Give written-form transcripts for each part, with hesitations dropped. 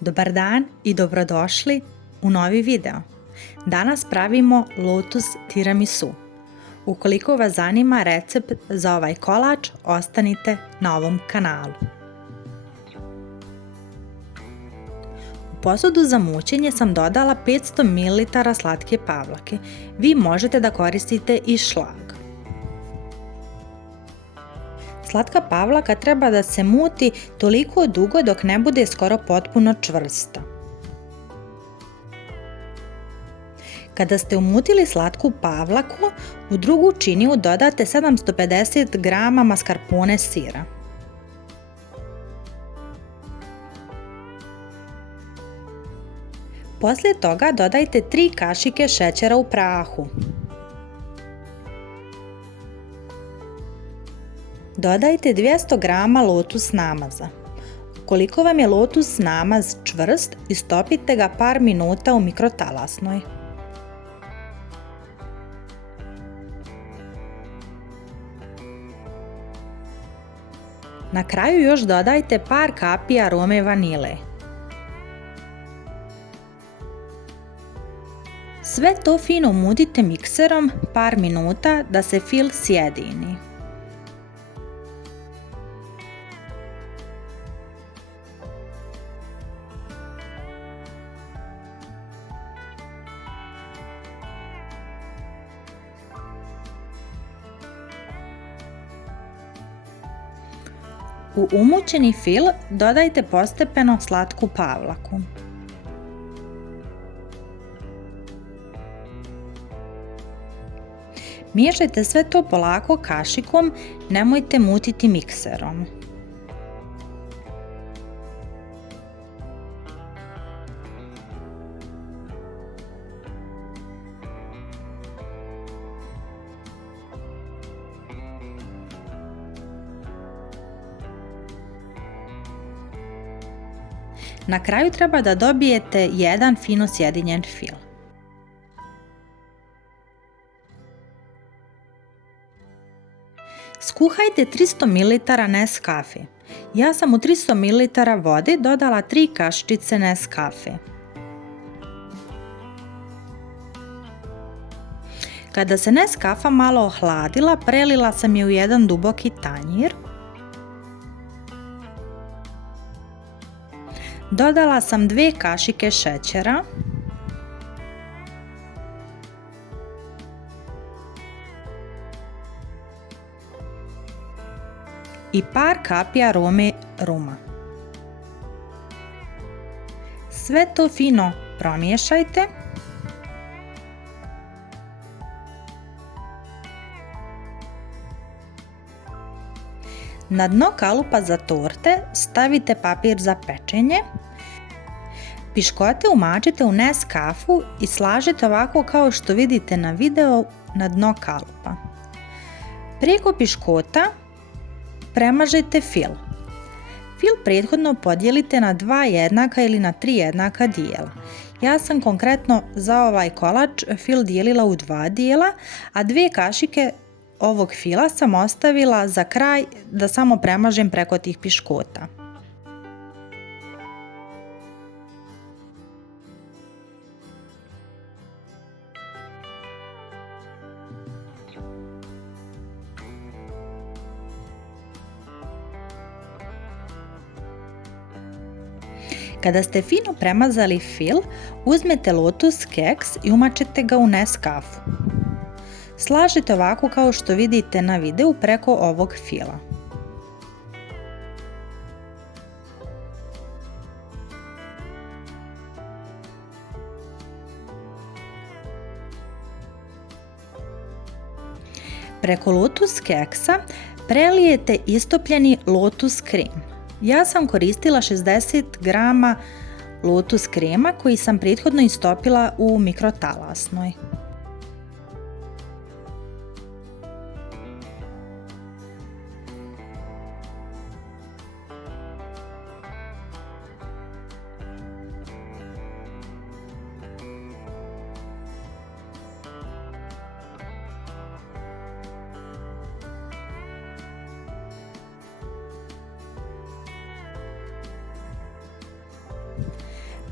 Dobar dan i dobrodošli u novi video. Danas pravimo lotus tiramisu. Ukoliko vas zanima recept za ovaj kolač, ostanite na ovom kanalu. U posudu za mućenje sam dodala 500 ml slatke pavlake. Vi možete da koristite i šlag. Slatka pavlaka treba da se muti toliko dugo dok ne bude skoro potpuno čvrsta. Kada ste umutili slatku pavlaku, u drugu činiju dodate 750 g mascarpone sira. Poslije toga dodajte 3 kašike šećera u prahu. Dodajte 200 g lotus namaza. Ukoliko vam je lotus namaz čvrst, istopite ga par minuta u mikrotalasnoj. Na kraju još dodajte par kapi arome vanile. Sve to fino umutite mikserom par minuta da se fil sjedini. U umućeni fil dodajte postepeno slatku pavlaku. Miješajte sve to polako kašikom, nemojte mutiti mikserom. Na kraju treba da dobijete jedan fino sjedinjen fil. Skuhajte 300 ml Nescafe. Ja sam u 300 ml vode dodala 3 kašičice Nescafe. Kada se Nescafa malo ohladila, prelila sam je u jedan duboki tanjir. Dodala sam 2 kašike šećera i par kapi arome ruma. Sve to fino promiješajte. Na dno kalupa za torte stavite papir za pečenje. Piškote umačite u Nescafu i slažite ovako kao što vidite na videu na dno kalupa. Preko piškota premažite fil. Fil prethodno podijelite na 2 jednaka ili na 3 jednaka dijela. Ja sam konkretno za ovaj kolač fil dijelila u 2 dijela, a 2 kašike ovog fila sam ostavila za kraj da samo premažem preko tih piškota. Kada ste fino premazali fil, uzmete lotus keks i umačete ga u Nescafu. Slažite ovako kao što vidite na videu preko ovog fila. Preko lotus keksa prelijete istopljeni lotus krem. Ja sam koristila 60 g lotus krema koji sam prethodno istopila u mikrotalasnoj.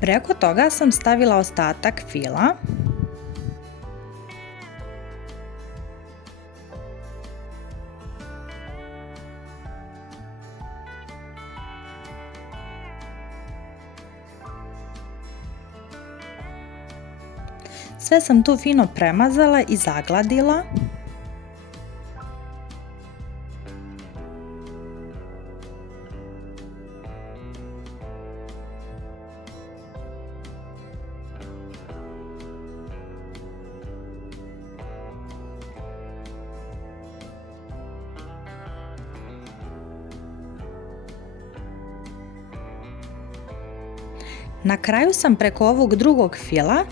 Preko toga sam stavila ostatak fila. Sve sam tu fino premazala i zagladila. Na kraju sam preko ovog drugog fila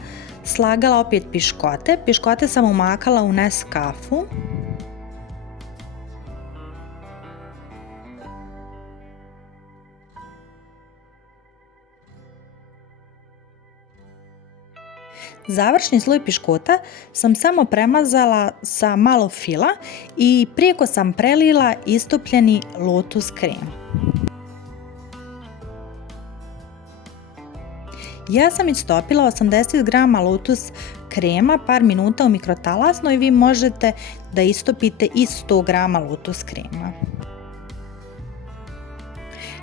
slagala opet piškote. Piškote sam umakala u Nescafu. Završni sloj piškota sam samo premazala sa malo fila i preko sam prelila istopljeni lotus krem. Ja sam istopila 80 g lotus krema par minuta u mikrotalasnoj i vi možete da istopite i 100 g lotus krema.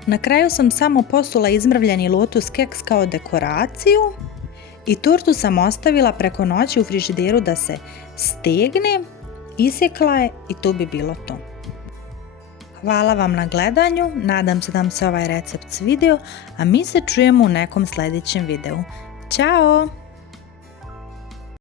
Na kraju sam samo posula izmrvljeni lotus keks kao dekoraciju i tortu sam ostavila preko noći u frižideru da se stegne, isjekla je i to bi bilo to. Hvala vam na gledanju, nadam se da vam se ovaj recept svidio, a mi se čujemo u nekom sljedećem videu. Ćao!